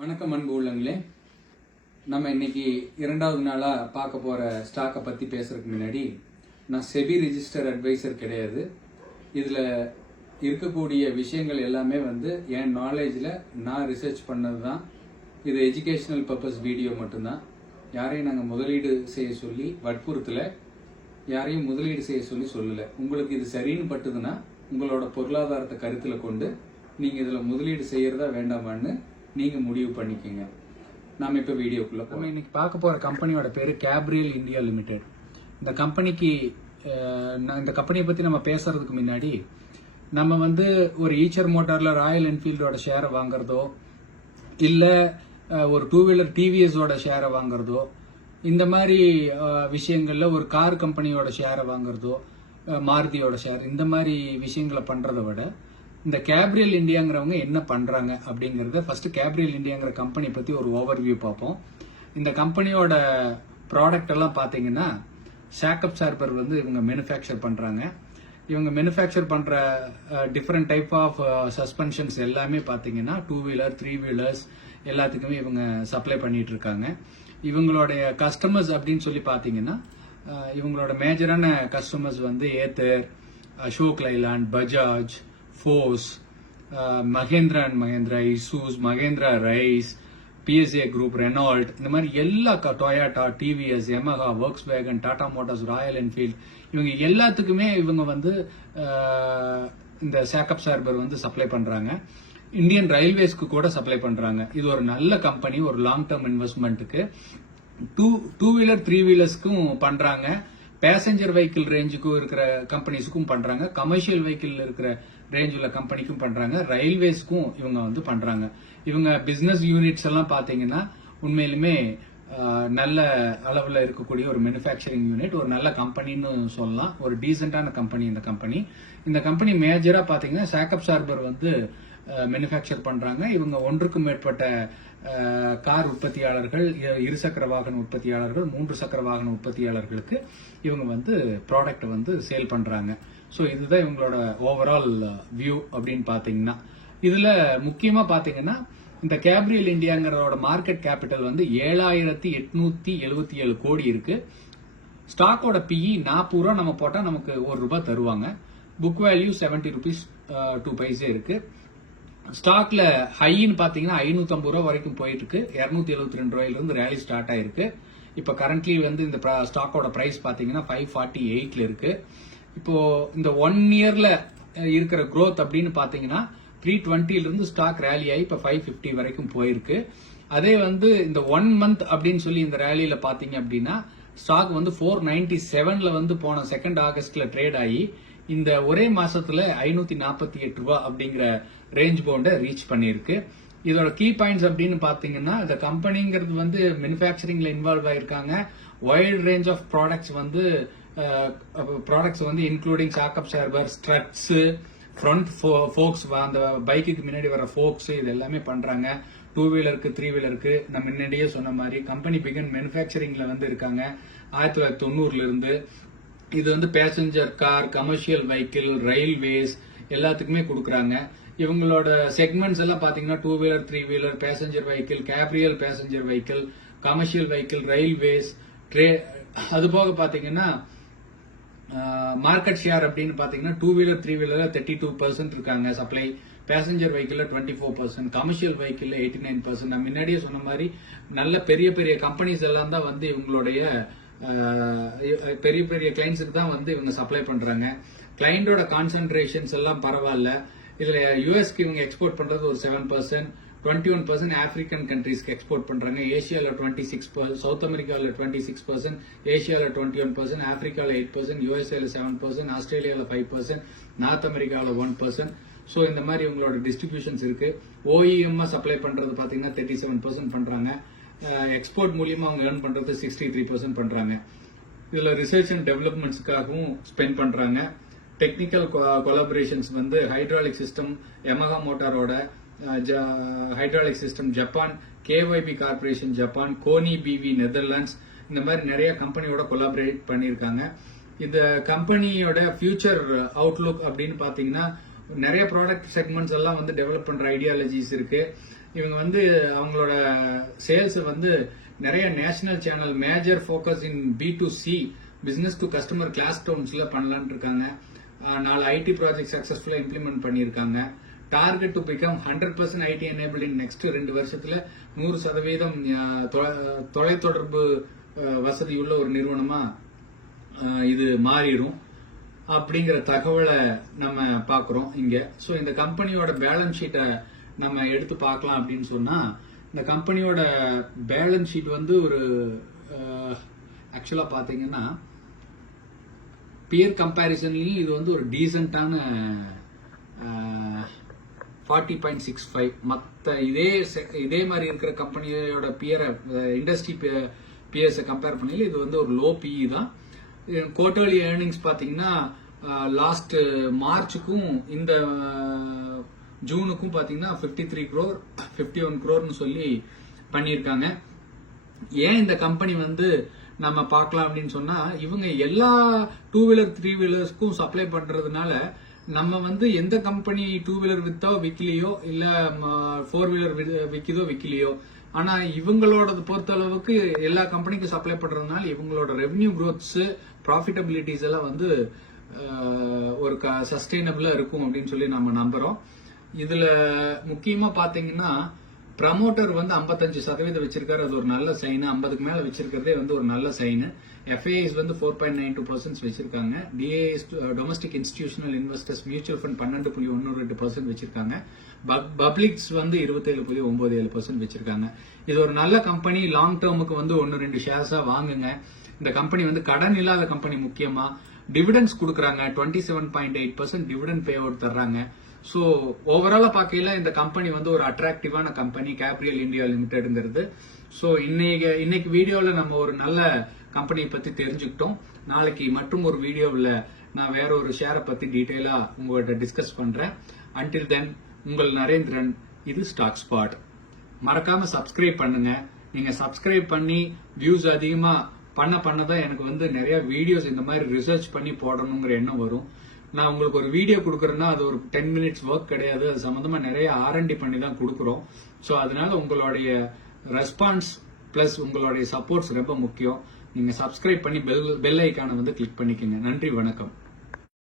வணக்கம் அன்பு உள்ளங்களே. நம்ம இன்னைக்கு இரண்டாவது நாளா பார்க்க போற ஸ்டாக்கை பத்தி பேசுறதுக்கு முன்னாடி, நான் செபி ரிஜிஸ்டர் அட்வைசர் கிடையாது. இதுல இருக்கக்கூடிய விஷயங்கள் எல்லாமே என் நாலேஜ்ல நான் ரிசர்ச் பண்ணது தான். இது எஜுகேஷனல் பர்பஸ் வீடியோ மட்டும்தான். யாரையும் நாங்கள் முதலீடு செய்ய சொல்லி வற்புறுத்தல, யாரையும் முதலீடு செய்ய சொல்லி சொல்லல. உங்களுக்கு இது சரின்னு பட்டுதுன்னா உங்களோட பொருளாதாரத்தை கருத்துல கொண்டு நீங்க இதுல முதலீடு செய்யறதா வேண்டாமான்னு நீங்க முடிவு பண்ணிக்கங்க. நாம இப்ப வீடியோக்குள்ள நம்ம இன்னைக்கு பார்க்க போற கம்பெனியோட பேரு கேப்ரியல் இந்தியா லிமிடெட். இந்த கம்பெனியை பத்தி நம்ம பேசுறதுக்கு முன்னாடி நம்ம ஒரு ஈச்சர் மோட்டார்ல ராயல் என்ஃபீல்டோட ஷேரை வாங்குறதோ இல்ல ஒரு டூ வீலர் டிவிஎஸோட ஷேரை வாங்குறதோ, இந்த மாதிரி விஷயங்கள்ல ஒரு கார் கம்பெனியோட ஷேரை வாங்குறதோ, மாருதியோட ஷேர், இந்த மாதிரி விஷயங்களை பண்றதை விட இந்த கேப்ரியல் இந்தியாங்கிறவங்க என்ன பண்றாங்க அப்படிங்கறத ஃபர்ஸ்ட் கேப்ரியல் இந்தியாங்கிற கம்பெனி பத்தி ஒரு ஓவர்வியூ பார்ப்போம். இந்த கம்பெனியோட ப்ராடக்ட் எல்லாம் பாத்தீங்கன்னா ஷாக்கப் சார்பர் இவங்க மேனுஃபேக்சர் பண்றாங்க. இவங்க மேனுஃபேக்சர் பண்ற டிஃப்ரெண்ட் டைப் ஆஃப் சஸ்பென்ஷன்ஸ் எல்லாமே பாத்தீங்கன்னா டூ வீலர், த்ரீ வீலர்ஸ் எல்லாத்துக்குமே இவங்க சப்ளை பண்ணிட்டு இருக்காங்க. இவங்களுடைய கஸ்டமர்ஸ் அப்படின்னு சொல்லி பாத்தீங்கன்னா இவங்களோட மேஜரான customers Ather, Ashok Leyland, Bajaj, Force, Mahindra and Mahindra, Isuzu, Mahindra Rise, PSA group, Renault, இந்த மாதிரி எல்லா Toyota, TVS, Yamaha, Volkswagen, Tata Motors, Royal Enfield, இவங்க எல்லாத்துக்குமே இவங்க இந்த ஷாக்கப் சார்பர் சப்ளை பண்றாங்க. இந்தியன் ரயில்வேஸ்க்கு கூட சப்ளை பண்றாங்க. இது ஒரு நல்ல கம்பெனி, ஒரு லாங் டேர்ம் இன்வெஸ்ட்மெண்ட்டுக்கு. டூ வீலர், த்ரீ வீலர்ஸ்க்கும் பண்றாங்க. பேசஞ்சர் வெஹிக்கிள் ரேஞ்சுக்கும் இருக்கிற கம்பெனிஸ்க்கும் பண்றாங்க. கமர்ஷியல் வெஹிக்கிள் இருக்கிற ரேஞ்ச் உள்ள கம்பெனிக்கும் பண்றாங்க. ரயில்வேஸ்க்கும் இவங்க பண்றாங்க. இவங்க பிசினஸ் யூனிட்ஸ் எல்லாம் பாத்தீங்கன்னா உண்மையிலுமே நல்ல அளவுல இருக்கக்கூடிய ஒரு மேனுஃபேக்சரிங் யூனிட், ஒரு நல்ல கம்பெனின்னு சொல்லலாம். ஒரு டீசென்டான கம்பெனி இந்த கம்பெனி மேஜரா பாத்தீங்கன்னா ஷாக்கப் சார்பர் மேனுஃபேக்சர் பண்றாங்க. இவங்க ஒன்றுக்கும் மேற்பட்ட கார் உற்பத்தியாளர்கள், இருசக்கர வாகன உற்பத்தியாளர்கள், 3 சக்கர வாகன உற்பத்தியாளர்களுக்கு இவங்க ப்ராடக்ட் சேல் பண்றாங்க. ஸோ இதுதான் இவங்களோட ஓவரால் வியூ அப்படின்னு பாத்தீங்கன்னா. இதுல முக்கியமா பாத்தீங்கன்னா இந்த கேப்ரியல் இந்தியாங்கிறதோட மார்க்கெட் கேபிட்டல் 7,877 கோடி இருக்கு. ஸ்டாக்கோட பிஇ 40 ரூபா நம்ம போட்டா நமக்கு ₹1 தருவாங்க. புக் வேல்யூ 70 rupees 2 paise இருக்கு. ஸ்டாக்ல ஹைன்னு பாத்தீங்கன்னா 550 ரூபா வரைக்கும் போயிட்டு இருக்கு. 272 ரூபாயில இருந்து ரேலி ஸ்டார்ட் ஆயிருக்கு. இப்ப கரண்ட்லி இந்த ஸ்டாக்கோட பிரைஸ் பாத்தீங்கன்னா 548ல இருக்கு. இப்போ இந்த 1 இயர்ல இருக்கிற growth அப்படின்னு பாத்தீங்கன்னா 320ல இருந்து ஸ்டாக் ரேலி ஆகி இப்ப 550 வரைக்கும் போயிருக்கு. அதே இந்த 1 month அப்படின்னு சொல்லி இந்த ரேலியில பாத்தீங்க அப்படின்னா ஸ்டாக் 497ல போன 2 ஆகஸ்ட்ல ட்ரேட் ஆகி இந்த ஒரே மாசத்துல 548 ரூபாய் அப்படிங்கிற ரேஞ்ச் பவுண்ட ரீச் பண்ணிருக்கு. இதோட கீ பாயிண்ட்ஸ் அப்படின்னு பாத்தீங்கன்னா இந்த கம்பெனிங்கிறது மேனுஃபேக்சரிங்ல இன்வால்வ் ஆயிருக்காங்க. Wide range of products including shock absorber, struts, front forks, அந்த பைக்குக்கு முன்னாடி வர ஃபோக்ஸ், இது எல்லாமே பண்றாங்க. டூ வீலருக்கு, த்ரீ வீலருக்கு நம்ம முன்னாடியே சொன்ன மாதிரி கம்பெனி பிகன் மேனுஃபேக்சரிங்ல இருக்காங்க 1990ல இருந்து. இது passenger car, commercial vehicle, railways எல்லாத்துக்குமே கொடுக்கறாங்க. இவங்களோட செக்மெண்ட்ஸ் எல்லாம் பாத்தீங்கன்னா two wheeler, three wheeler, passenger vehicle, Gabriel passenger vehicle, commercial vehicle, railways, அது போக பாத்தீங்கன்னா மார்க்கெட் ஷேர் அப்படின்னு பாத்தீங்கன்னா டூ வீலர், த்ரீ வீலர் 32% இருக்காங்க supply, passenger vehicle 24%, commercial vehicle 89%. நான் முன்னாடியே சொன்ன மாதிரி நல்ல பெரிய பெரிய கம்பெனிஸ் எல்லாம் தான் இவங்களுடைய பெரிய பெரிய கிளைண்ட்ஸுக்கு தான் இவங்க சப்ளை பண்றாங்க. கிளைண்டோட கான்சென்ட்ரேஷன்ஸ் எல்லாம் பரவாயில்ல. இதுல யூஎஸ்க்கு இவங்க எக்ஸ்போர்ட் பண்றது ஒரு 7%, 21% ஆப்பிரிக்கன் கண்ட்ரீஸ்க்கு எக்ஸ்போர்ட் பண்றாங்க. ஏசியால 26%, சவுத் அமெரிக்கால 26%, ஏசியால 21%, ஆப்பிரிக்கால 8%, யூஎஸ்ஏல 7%, ஆஸ்திரேலியால 5%, நார்த் அமெரிக்கால 1%. சோ இந்த மாதிரி இவங்களோட டிஸ்ட்ரிபியூஷன்ஸ் இருக்கு. ஓஇஎம் சப்ளை பண்றது பாத்தீங்கன்னா 37% பண்றாங்க. எக்ஸ்போர்ட் மூலியமா அவங்க ஏர்ன் பண்றது 63% பண்றாங்க. இதுல ரிசர்ச் அண்ட் டெவலப்மெண்ட்ஸ்க்காகவும் ஸ்பெண்ட் பண்றாங்க. Technical collaborations hydraulic system, Yamaha மோட்டாரோட hydraulic system Japan, KYB corporation Japan, Koni BV Netherlands, இந்த மாதிரி நிறைய கம்பெனியோட கொலாபரேட் பண்ணியிருக்காங்க. இந்த கம்பெனியோட ஃபியூச்சர் அவுட்லுக் அப்படின்னு பாத்தீங்கன்னா நிறைய ப்ராடக்ட் செக்மெண்ட்ஸ் எல்லாம் வந்து டெவலப் பண்ற ஐடியாலஜிஸ் இருக்கு. இவங்க வந்து அவங்களோட சேல்ஸ் வந்து நிறைய national channel major focus in B2C business to customer class டவுன்ஸ்ல பண்ணலான்னு இருக்காங்க. 4 ஐடி ப்ராஜெக்ட் சக்சஸ்ஃபுல்லா இம்ப்ளிமெண்ட் பண்ணியிருக்காங்க. Target to become 100% IT enable in next 2 வருஷத்துல 100% தொலைத்தொடர்பு வசதி உள்ள ஒரு நிறுவனமா இது மாறிடும் அப்படிங்கிற தகவலை நம்ம பாக்குறோம் இங்க. சோ இந்த கம்பெனியோட பேலன்ஸ் ஷீட்டை நம்ம எடுத்து பார்க்கலாம் அப்படின்னு சொன்னா, இந்த கம்பெனியோட பேலன்ஸ் ஷீட் வந்து ஒரு ஆக்சுவலா பாத்தீங்கன்னா பியர் கம்பேரிசன்லயும் இது வந்து ஒரு டீசென்டான 40.65. மற்ற இதே மாதிரி இருக்கிற கம்பெனியோட பியரை இண்டஸ்ட்ரி பியர்ஸை கம்பேர் பண்ணல இது வந்து ஒரு லோ பிஇ தான். குவார்டர்லி ஏர்னிங்ஸ் பாத்தீங்கன்னா லாஸ்ட் மார்ச்சுக்கும் இந்த ஜூனுக்கும் பாத்தீங்கன்னா 53 crore 51 crore சொல்லி பண்ணியிருக்காங்க. ஏன் இந்த கம்பெனி வந்து நம்ம பார்க்கலாம் அப்படின்னு சொன்னா, இவங்க எல்லா 2 வீலர் 3 வீலர்ஸ்க்கும் சப்ளை பண்றதுனால நம்ம வந்து எந்த கம்பெனி 2 வீலர் வித்தோ விக்கலையோ இல்ல 4 வீலர் விக்குதோ விக்கலையோ, ஆனா இவங்களோட பொறுத்த அளவுக்கு எல்லா கம்பெனிக்கும் சப்ளை பண்றதுனால இவங்களோட ரெவென்யூ குரோத்ஸ் ப்ராஃபிட்டபிலிட்டிஸ் எல்லாம் வந்து ஒரு சஸ்டைனபிளா இருக்கும் அப்படின்னு சொல்லி நம்ம நம்புறோம். இதுல முக்கியமா பாத்தீங்கன்னா ப்ரமோட்டர் வந்து 55% வச்சிருக்காரு. அது ஒரு நல்ல சைன். 50க்கு மேல வச்சிருக்கிறதே வந்து ஒரு நல்ல சைன். FIIs வந்து 4.92% வச்சிருக்காங்க. DIS domestic institutional investors mutual fund 12.12% வச்சிருக்காங்க. பப்ளிக்ஸ் வந்து 27.97% வச்சிருக்காங்க. இது ஒரு நல்ல கம்பெனி. லாங் டேர்முக்கு வந்து 1-2 ஷேர்ஸா வாங்குங்க. இந்த கம்பெனி வந்து கடன் இல்லாத கம்பெனி. முக்கியமா டிவிடெண்ட்ஸ் கொடுக்கறாங்க. 27.8% டிவிடெண்ட் பே அவுட் தர்றாங்க. சோ ஓவராலா பாக்கையில இந்த கம்பெனி வந்து ஒரு அட்ராக்டிவான கம்பெனி கேப்ரியல் இந்தியா லிமிடெட்ங்கிறது. சோ இன்னைக்கு வீடியோல நம்ம ஒரு நல்ல கம்பெனியை பத்தி தெரிஞ்சுக்கிட்டோம். நாளைக்கு மற்றும் ஒரு வீடியோவில் நான் வேற ஒரு ஷேரை பத்தி டீடைலா உங்கள்கிட்ட டிஸ்கஸ் பண்றேன். அன்டில் தென் உங்கள் நரேந்திரன். இது ஸ்டாக் ஸ்பாட். மறக்காம சப்ஸ்கிரைப் பண்ணுங்க. நீங்க சப்ஸ்கிரைப் பண்ணி வியூஸ் அதிகமா பண்ணதான் எனக்கு வந்து நிறைய வீடியோஸ் இந்த மாதிரி ரிசர்ச் பண்ணி போடணுங்கிற எண்ணம் வரும். நான் உங்களுக்கு ஒரு வீடியோ கொடுக்கறேன்னா அது ஒரு 10 minutes ஒர்க் கிடையாது. அது சம்பந்தமா நிறைய R&D பண்ணி தான் கொடுக்குறோம். சோ அதனால உங்களுடைய ரெஸ்பான்ஸ் பிளஸ் உங்களுடைய சப்போர்ட்ஸ் ரொம்ப முக்கியம். நீங்க சப்ஸ்கிரைப் பண்ணி பெல் ஐக்கானை வந்து கிளிக் பண்ணிக்கங்க. நன்றி, வணக்கம்.